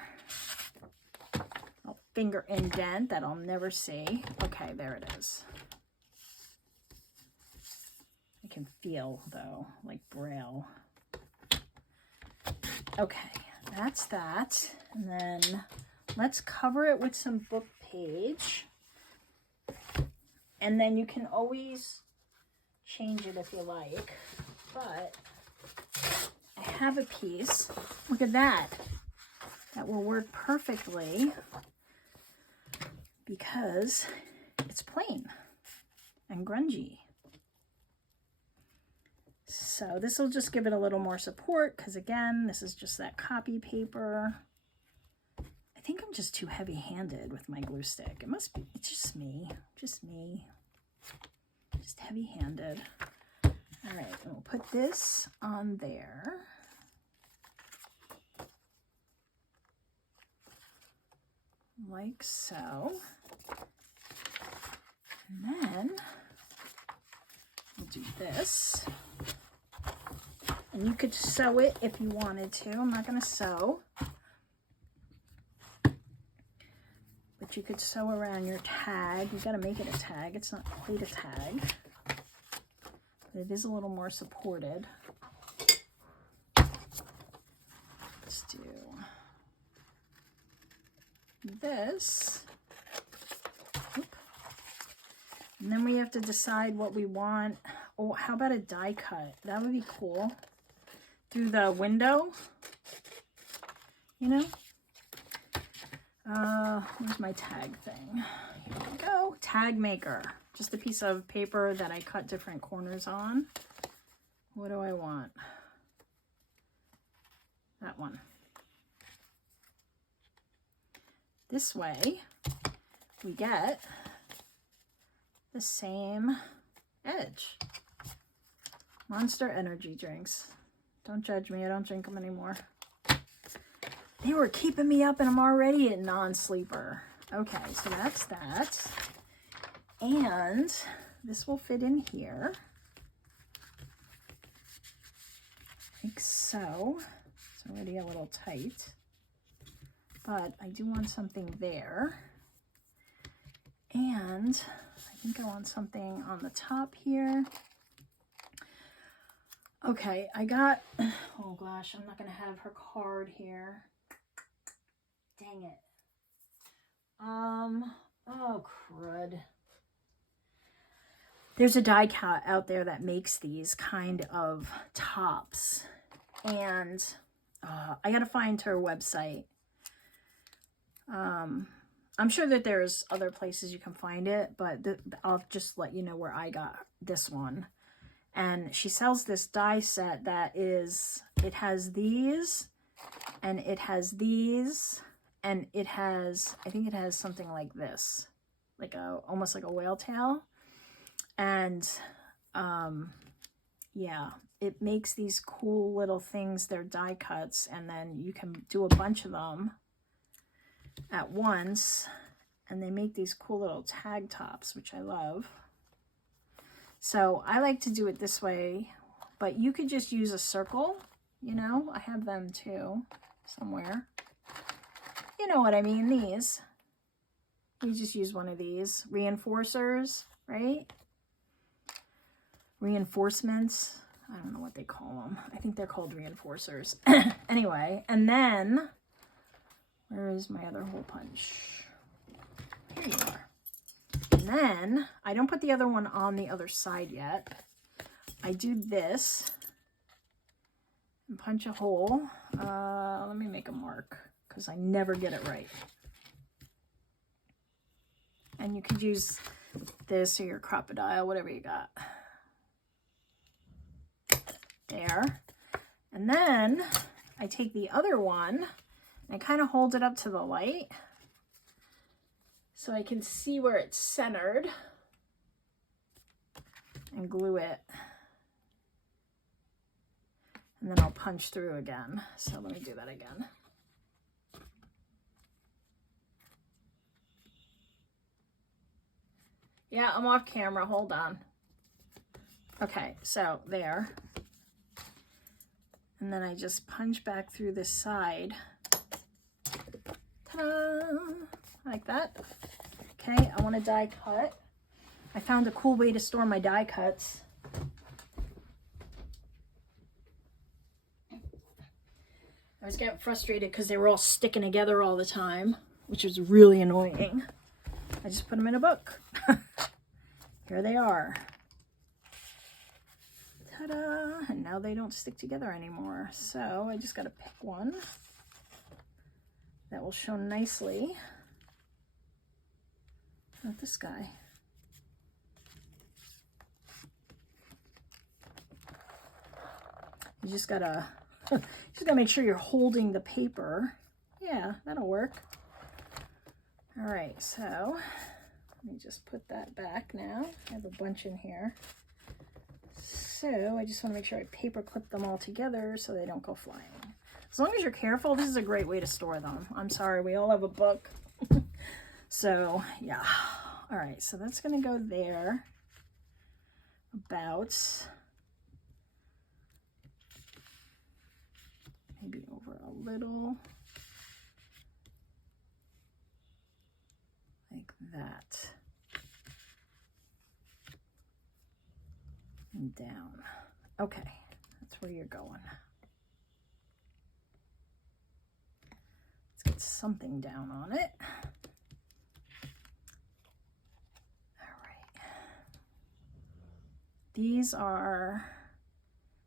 A finger indent that I'll never see. Okay, there it is. I can feel though, like Braille. Okay, that's that. And then let's cover it with some book page. And then you can always change it if you like. But I have a piece. Look at that. That will work perfectly because it's plain and grungy. So this will just give it a little more support because again, this is just that copy paper. I think I'm just too heavy-handed with my glue stick. It must be, it's just me, just heavy-handed. All right, and we'll put this on there. Like so. And then we'll do this. And you could sew it if you wanted to. I'm not going to sew. But you could sew around your tag. You got to make it a tag. It's not quite a tag. But it is a little more supported. Let's do this. Oop. And then we have to decide what we want. Oh, how about a die cut? That would be cool. Through the window, you know? Where's my tag thing? Here we go. Tag maker. Just a piece of paper that I cut different corners on. What do I want? That one. This way, we get the same edge. Monster energy drinks. Don't judge me, I don't drink them anymore. They were keeping me up and I'm already a non-sleeper. Okay, so that's that. And this will fit in here. Like so. It's already a little tight. But I do want something there. And I think I want something on the top here. Okay, I got, oh gosh, I'm not going to have her card here. Dang it. Oh crud. There's a die cut out there that makes these kind of tops. And I got to find her website. I'm sure that there's other places you can find it, but I'll just let you know where I got this one. And she sells this die set that is, it has these, and it has these, and it has, I think it has something like this, like almost like a whale tail. And yeah, it makes these cool little things. They're die cuts, and then you can do a bunch of them at once, and they make these cool little tag tops, which I love. So I like to do it this way, but you could just use a circle, you know. I have them too somewhere. You know what I mean, these. You just use one of these. Reinforcers, right? Reinforcements. I don't know what they call them. I think they're called reinforcers. Anyway, and then, where is my other hole punch? Here you are. And then, I don't put the other one on the other side yet. I do this and punch a hole. Let me make a mark because I never get it right. And you could use this or your crocodile, whatever you got. There. And then I take the other one and I kind of hold it up to the light so I can see where it's centered and glue it. And then I'll punch through again. So let me do that again. Yeah, I'm off camera. Hold on. Okay, so there. And then I just punch back through this side. Ta-da! Like that. Okay, I want a die cut. I found a cool way to store my die cuts. I was getting frustrated because they were all sticking together all the time, which was really annoying. I just put them in a book. Here they are. Ta-da! And now they don't stick together anymore. So I just got to pick one that will show nicely. Not this guy. You just gotta make sure you're holding the paper. Yeah, that'll work. All right, so let me just put that back now. I have a bunch in here. So I just want to make sure I paper clip them all together so they don't go flying. As long as you're careful, this is a great way to store them. I'm sorry, we all have a book. So yeah. All right, so that's going to go there. About maybe over a little. Like that. And down. Okay, that's where you're going. Let's get something down on it. All right. These are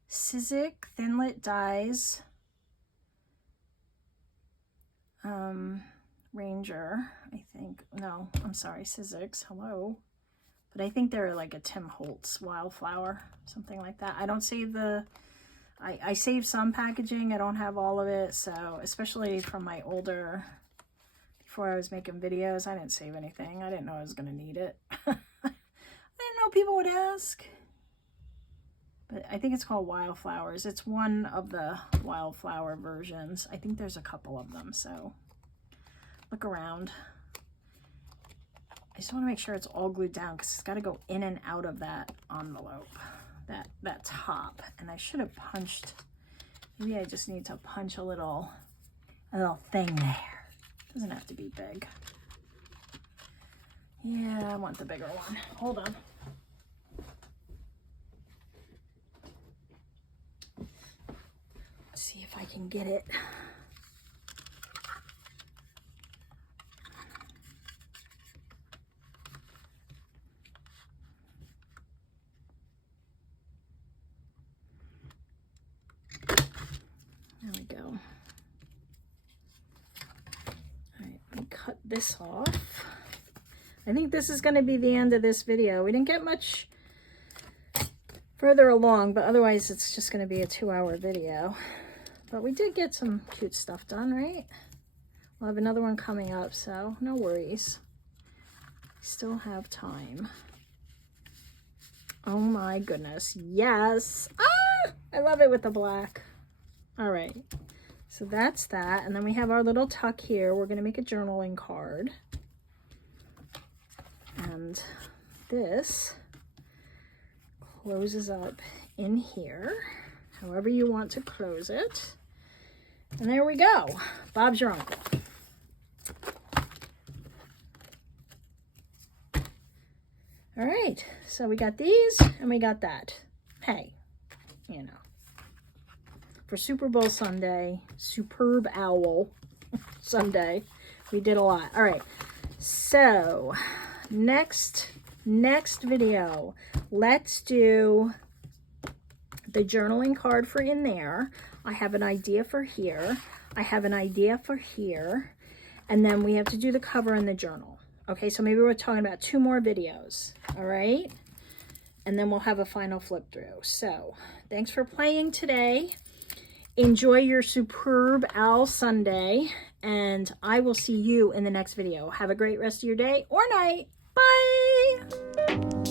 Sizzix Thinlit dies. Ranger, I think. No, I'm sorry, Sizzix. Hello. But I think they're like a Tim Holtz Wildflower, something like that. I don't save the... I save some packaging. I don't have all of it. So, especially from my older... Before I was making videos, I didn't save anything. I didn't know I was going to need it. I didn't know people would ask. But I think it's called Wildflowers. It's one of the Wildflower versions. I think there's a couple of them, so... Look around. I just want to make sure it's all glued down because it's got to go in and out of that envelope, that top. And I should have punched, maybe I just need to punch a little thing there. Doesn't have to be big. Yeah, I want the bigger one. Hold on. Let's see if I can get it. There we go. All right, let me cut this off. I think this is going to be the end of this video. We didn't get much further along, but otherwise it's just going to be a 2-hour video. But we did get some cute stuff done, right? We'll have another one coming up, so no worries. Still have time. Oh my goodness, yes! Ah! I love it with the black. All right, so that's that. And then we have our little tuck here. We're going to make a journaling card. And this closes up in here, however you want to close it. And there we go. Bob's your uncle. All right, so we got these and we got that. Hey, you know, for Super Bowl Sunday, Superb Owl Sunday, we did a lot. All right, so next video, let's do the journaling card for in there. I have an idea for here. I have an idea for here. And then we have to do the cover and the journal. Okay, so maybe we're talking about 2 more videos. All right. And then we'll have a final flip through. So thanks for playing today. Enjoy your Superb Owl Sunday. And I will see you in the next video. Have a great rest of your day or night. Bye.